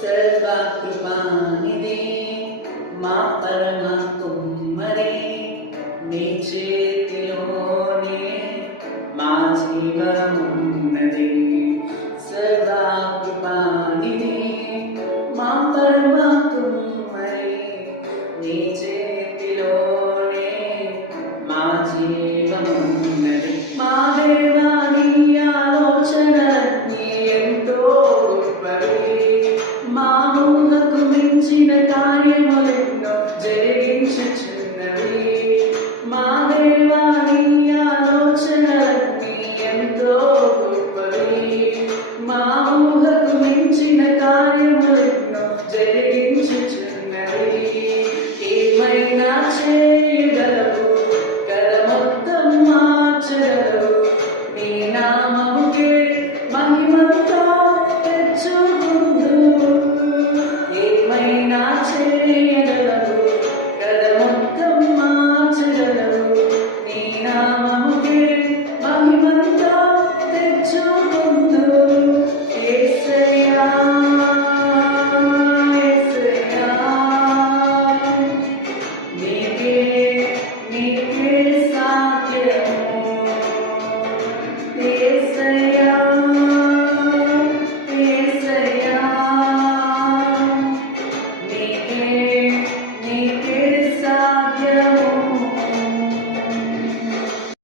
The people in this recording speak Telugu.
సర్వకృపానిధి మా పరమ కుమ్మరి, నీ చేతిలోనే మా జీవమున్నది. సర్వకృపానిధి మా పరమ కుమ్మరి, నీ చేతిలోనే మా జీవమున్నది. మా దేవా నీ ఆలోచనలన్నీ ఎంతో గొప్పవి, మా ఊహకు మించిన కార్యములు